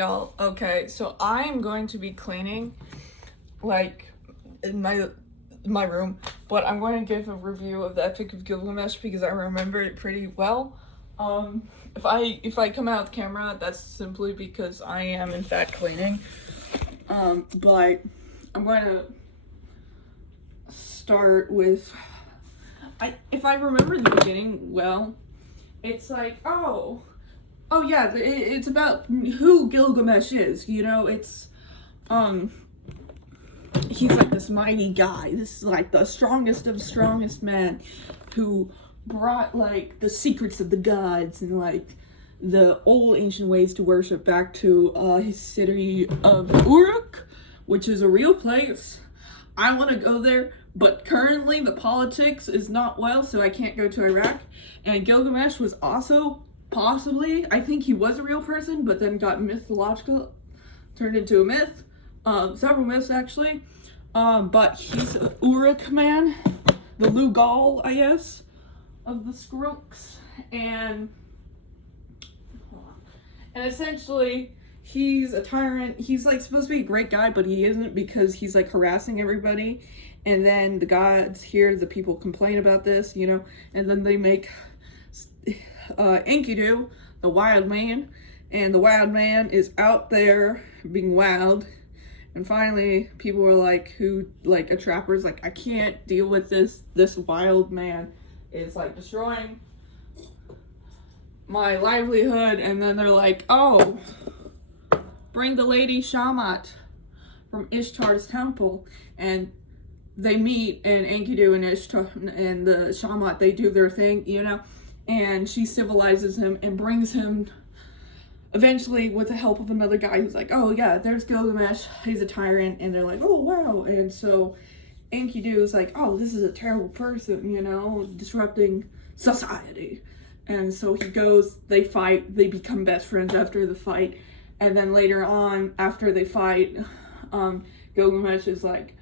Y'all, okay, so I am going to be cleaning, like, in my room, but I'm going to give a review of the Epic of Gilgamesh because I remember it pretty well. If I come out of the camera, that's simply because I am in fact cleaning. But I'm going to start with, if I remember the beginning well, it's like, oh yeah, it's about who Gilgamesh is, it's, he's like this mighty guy, this is like the strongest of strongest men who brought like the secrets of the gods and like the old ancient ways to worship back to his city of Uruk, which is a real place. I want to go there, but currently the politics is not well, so I can't go to Iraq. And Gilgamesh was also possibly, I think he was a real person, but then got mythological, turned into a myth. Several myths actually. But he's an Uruk man, the Lugal, I guess, of the Skrulks. And essentially, he's a tyrant. He's like supposed to be a great guy, but he isn't because he's like harassing everybody. And then the gods hear the people complain about this, and then they make Enkidu, the wild man, and the wild man is out there being wild. And finally, people were like, a trapper's like, I can't deal with this wild man is like destroying my livelihood. And then they're like, oh, bring the lady Shamat from Ishtar's temple. And they meet, and Enkidu and Ishtar and the Shamat, they do their thing, and she civilizes him and brings him eventually with the help of another guy who's like, oh yeah, there's Gilgamesh, he's a tyrant, and they're like, oh wow. And so Enkidu is like, oh, this is a terrible person, disrupting society. And so he goes, they fight, they become best friends after the fight, and then later on, after they fight, Gilgamesh is like,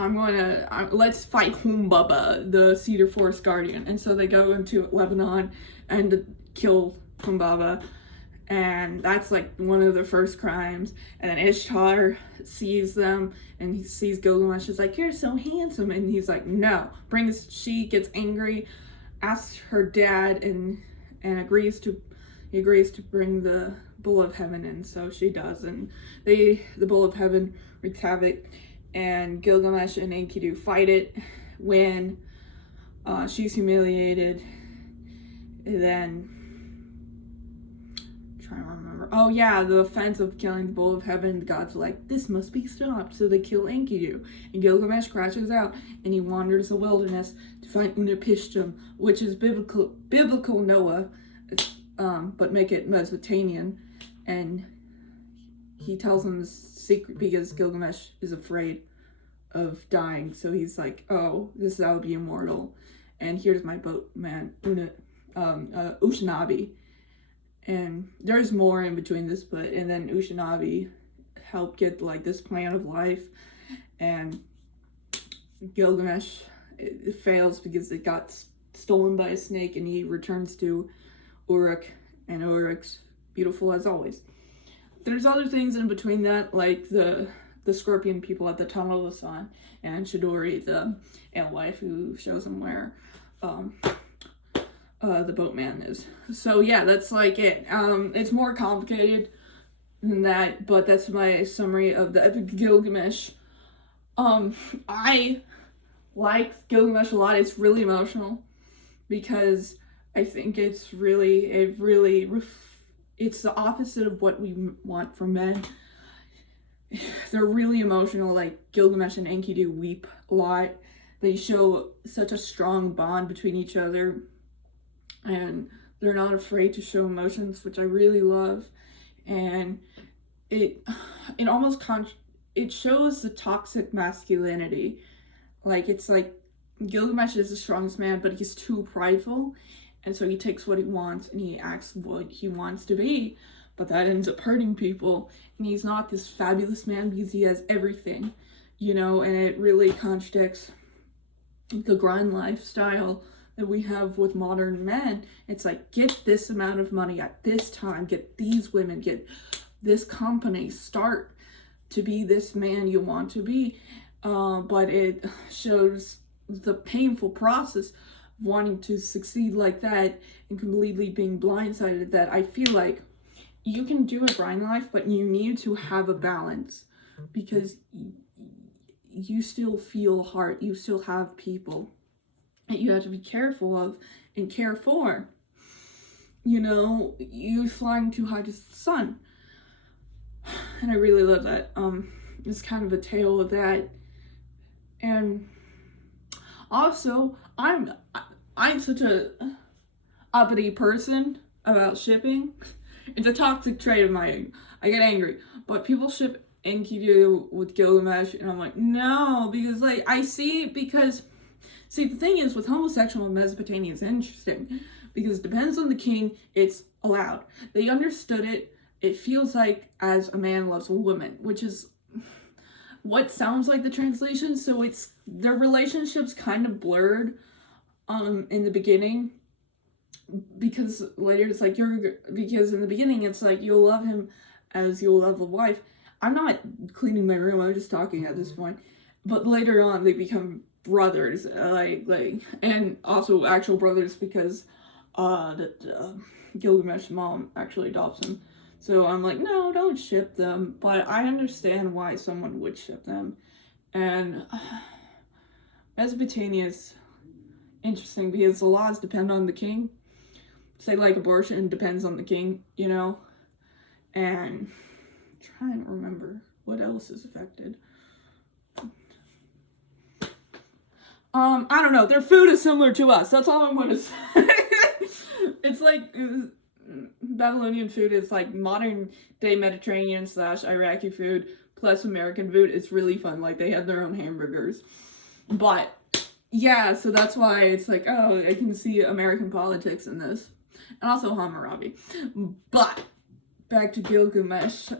let's fight Humbaba, the Cedar Forest Guardian. And so they go into Lebanon and kill Humbaba. And that's like one of the first crimes. And then Ishtar sees them and he sees Gilgamesh is like, you're so handsome. And he's like, no. She gets angry, asks her dad and agrees to bring the Bull of Heaven in. So she does. And the Bull of Heaven wreaks havoc. And Gilgamesh and Enkidu fight it when she's humiliated. And then, I'm trying to remember. Oh yeah, the offense of killing the Bull of Heaven, the gods are like, this must be stopped. So they kill Enkidu. And Gilgamesh crashes out and he wanders the wilderness to find Utnapishtim, which is biblical Noah, but make it Mesopotamian. And he tells him the secret because Gilgamesh is afraid of dying, so he's like, oh, I'll be immortal, and here's my boat man, Ushinabi. And there's more in between this, and then Ushinabi helped get like this plan of life, and Gilgamesh it fails because it got stolen by a snake, and he returns to Uruk, and Uruk's beautiful as always. There's other things in between that, like the scorpion people at the Tunnel of the Sun, and Chidori, the alewife, who shows him where the boatman is. So yeah, that's like it. It's more complicated than that, but that's my summary of the Epic Gilgamesh. I like Gilgamesh a lot. It's really emotional because I think it's it's the opposite of what we want from men. They're really emotional, like Gilgamesh and Enkidu weep a lot. They show such a strong bond between each other, and they're not afraid to show emotions, which I really love. And it shows the toxic masculinity. Like, it's like Gilgamesh is the strongest man, but he's too prideful. And so he takes what he wants and he acts what he wants to be, but that ends up hurting people. And he's not this fabulous man because he has everything, and it really contradicts the grind lifestyle that we have with modern men. It's like, get this amount of money at this time, get these women, get this company, start to be this man you want to be. But it shows the painful process of wanting to succeed like that and completely being blindsided. That I feel like you can do a grind life, but you need to have a balance, because you still feel heart, you still have people that you have to be careful of and care for. You know, you flying too high to the sun. And I really love that. It's kind of a tale of that. And also, I'm such a uppity person about shipping. It's a toxic trait of mine. I get angry. But people ship Enkidu with Gilgamesh, and I'm like, no, because see, the thing is, with homosexual in Mesopotamia, it's interesting, because it depends on the king, it's allowed. They understood it. It feels like as a man loves a woman, which is what sounds like the translation. So it's, their relationship's kind of blurred in the beginning, because later it's like, because in the beginning it's like, you'll love him as you'll love a wife. I'm not cleaning my room, I'm just talking at this point. But later on they become brothers, and also actual brothers, because Gilgamesh's mom actually adopts him. So I'm like, no, don't ship them. But I understand why someone would ship them. And Mesopotamia is interesting because the laws depend on the king. Say like abortion depends on the king, you know? And I'm trying to remember what else is affected. I don't know. Their food is similar to us. That's all I'm going to say. It's like Babylonian food is like modern day Mediterranean / Iraqi food plus American food. It's really fun. Like, they have their own hamburgers. But yeah, so that's why it's like, oh, I can see American politics in this. And also Hammurabi. But back to Gilgamesh.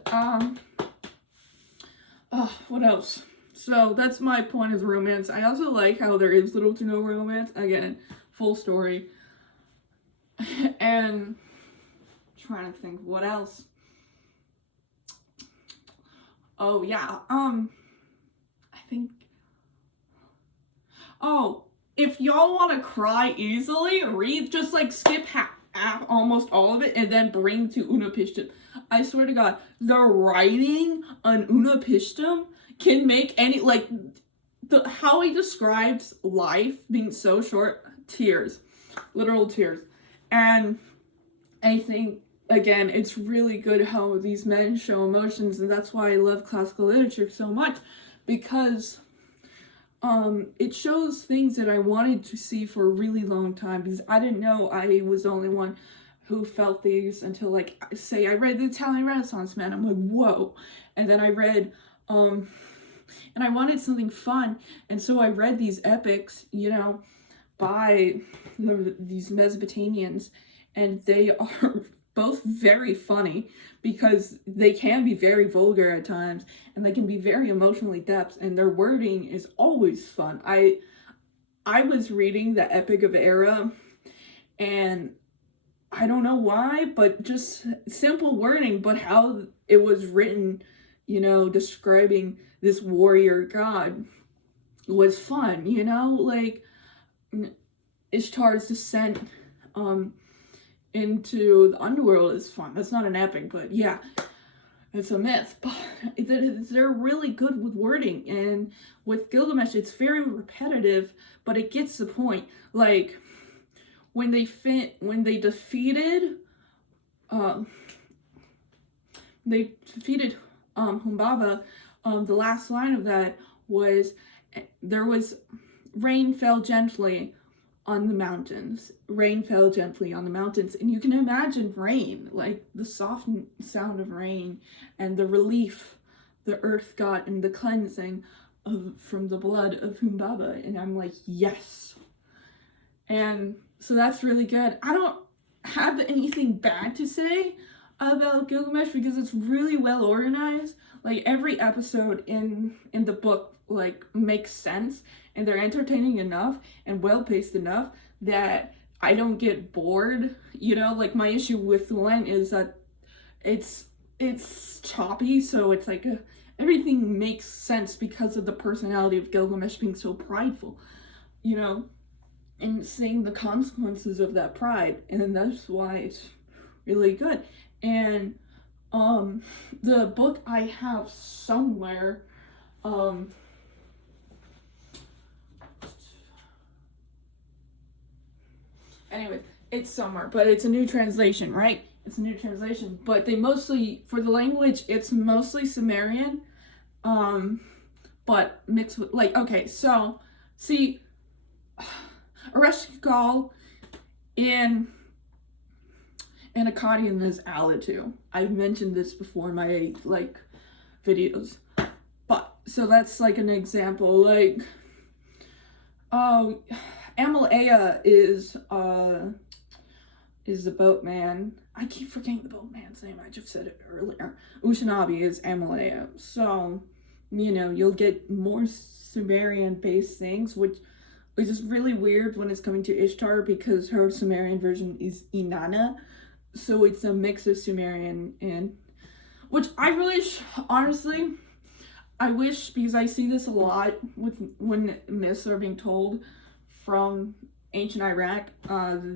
What else? So that's my point of romance. I also like how there is little to no romance. Again, full story. And trying to think what else. Oh yeah, I think, oh, if y'all want to cry easily, just like skip almost all of it and then bring to Unapishtim. I swear to God, the writing on Unapishtim can make any, like, how he describes life being so short, tears, literal tears. And I think, again, it's really good how these men show emotions, and that's why I love classical literature so much, because it shows things that I wanted to see for a really long time, because I didn't know I was the only one who felt these until, like, say I read the Italian Renaissance Man. I'm like, whoa. And then I read, and I wanted something fun, and so I read these epics, you know, by these Mesopotamians, and they are both very funny because they can be very vulgar at times, and they can be very emotionally depth, and their wording is always fun. I was reading the Epic of Era, and I don't know why, but just simple wording, but how it was written, you know, describing this warrior god was fun, you know? Like, Ishtar's descent into the underworld is fun. That's not an epic, but yeah, it's a myth. But they're really good with wording, and with Gilgamesh, it's very repetitive, but it gets the point. Like, when they defeated Humbaba, the last line of that was, there was rain fell gently on the mountains. Rain fell gently on the mountains. And you can imagine rain, like the soft sound of rain and the relief the earth got and the cleansing from the blood of Humbaba. And I'm like, yes. And so that's really good. I don't have anything bad to say about Gilgamesh because it's really well organized. Like, every episode in the book, like, makes sense, and they're entertaining enough and well paced enough that I don't get bored. You know, like my issue with Lent is that it's choppy, so it's like everything makes sense because of the personality of Gilgamesh being so prideful, you know, and seeing the consequences of that pride, and that's why it's really good. And the book I have somewhere, anyway, it's somewhere, but it's a new translation, right? It's a new translation, but they mostly, for the language, it's mostly Sumerian, but mixed with, like, okay, so, see, Ereshkigal in Akkadian is Alatu. I've mentioned this before in my, like, videos, but, so that's, like, an example, like, Amalea is the boatman. I keep forgetting the boatman's name. I just said it earlier. Usanabi is Amalea. So, you know, you'll get more Sumerian-based things, which is really weird when it's coming to Ishtar because her Sumerian version is Inanna. So it's a mix of Sumerian and... Which I really, honestly, I wish, because I see this a lot when myths are being told from ancient Iraq,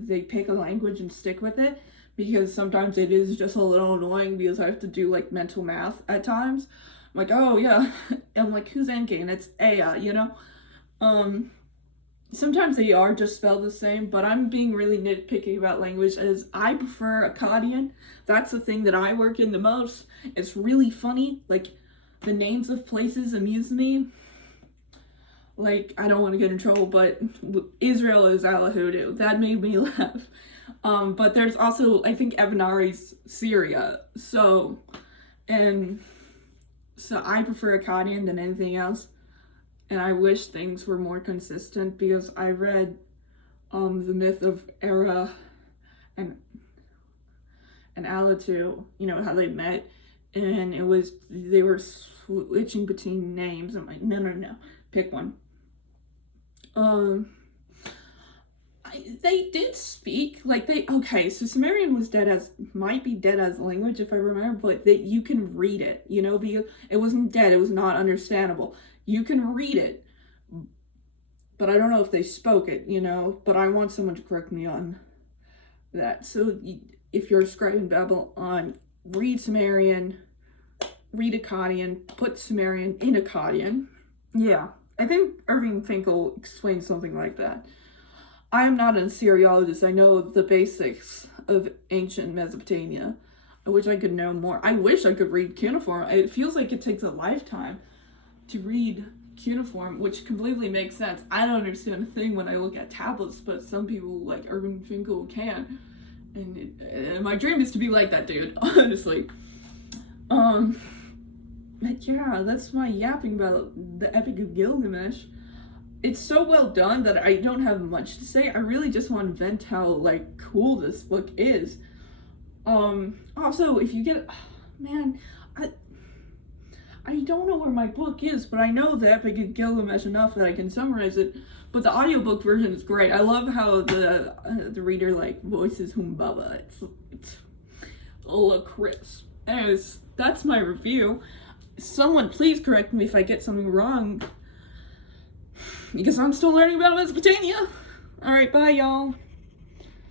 they pick a language and stick with it, because sometimes it is just a little annoying because I have to do like mental math at times. I'm like, oh yeah, I'm like, who's Enki? And it's Ea, you know? Sometimes they are just spelled the same, but I'm being really nitpicky about language as I prefer Akkadian. That's the thing that I work in the most. It's really funny, like the names of places amuse me. Like, I don't want to get in trouble, but Israel is Alahudu. That made me laugh. But there's also, I think, Evanari's Syria. So I prefer Akkadian than anything else. And I wish things were more consistent, because I read the myth of Era and Alatu, you know, how they met. And they were switching between names. I'm like, no, pick one. They did speak, like, so Sumerian might be dead as a language if I remember, but you can read it, you know, because it wasn't dead, it was not understandable. You can read it, but I don't know if they spoke it, you know, but I want someone to correct me on that. So if you're a scribe in Babylon, read Sumerian, read Akkadian, put Sumerian in Akkadian. Yeah. I think Irving Finkel explained something like that. I am not an Assyriologist. I know the basics of ancient Mesopotamia. I wish I could know more. I wish I could read cuneiform. It feels like it takes a lifetime to read cuneiform, which completely makes sense. I don't understand a thing when I look at tablets, but some people like Irving Finkel can. And my dream is to be like that dude, honestly. But yeah, that's my yapping about the Epic of Gilgamesh. It's so well done that I don't have much to say. I really just want to vent how, like, cool this book is. Also, if you get... Man, I don't know where my book is, but I know the Epic of Gilgamesh enough that I can summarize it. But the audiobook version is great. I love how the reader, like, voices Humbaba. It's a little crisp. Anyways, that's my review. Someone please correct me if I get something wrong, because I'm still learning about Mesopotamia. Alright, bye y'all.